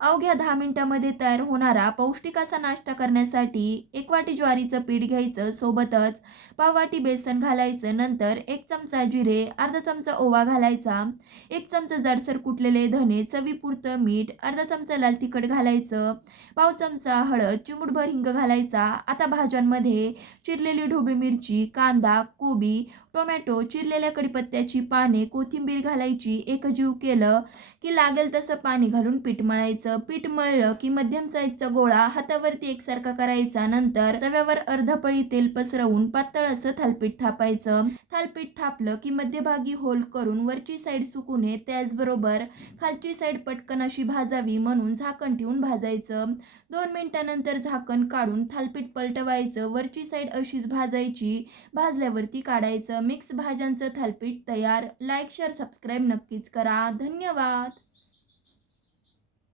अवघ्या 10 मिनिटांमध्ये तयार होणारा पौष्टिक असा नाश्ता करण्यासाठी 1 वाटी ज्वारीचं पीठ घ्यायचं, सोबतच पाव वाटी बेसन घालायचं, नंतर 1 चमचा जिरे, अर्धा चमचा ओवा घालायचा, 1 चमचा जाडसर कुटलेले धने, चवीपुरतं मीठ, अर्धा चमचा लाल तिखट घालायचं, पाव चमचा हळद, चिमूटभर हिंग घालायचा. आता भाज्यांमध्ये चिरलेली ढोबळी मिरची, कांदा, कोबी, टोमॅटो, चिरलेल्या कढीपत्त्याची पाने, कोथिंबीर घालायची. एकजीव केलं की लागेल तसं पाणी घालून पीठ मळायचं. पीठ मळलं की मध्यम साईजचा गोळा हातावरती एकसारखा करायचा. नंतर तव्यावर अर्धा पळी तेल पसरवून पातळ असं थालपीठ थापायचं. थालपीठ थापलं की मध्यभागी होल करून वरची साईड सुकू नये, त्याचबरोबर खालची साईड पटकन अशी भाजावी म्हणून झाकण ठेवून भाजायचं. 2 मिनिटानंतर झाकण काढून थालपीठ पलटवायचं. वरची साईड अशीच भाजायची. भाजल्यावरती काढायचं. मिक्स भाज्यांचं थालपीठ तयार. लाईक, शेअर, सबस्क्राईब नक्कीच करा. धन्यवाद.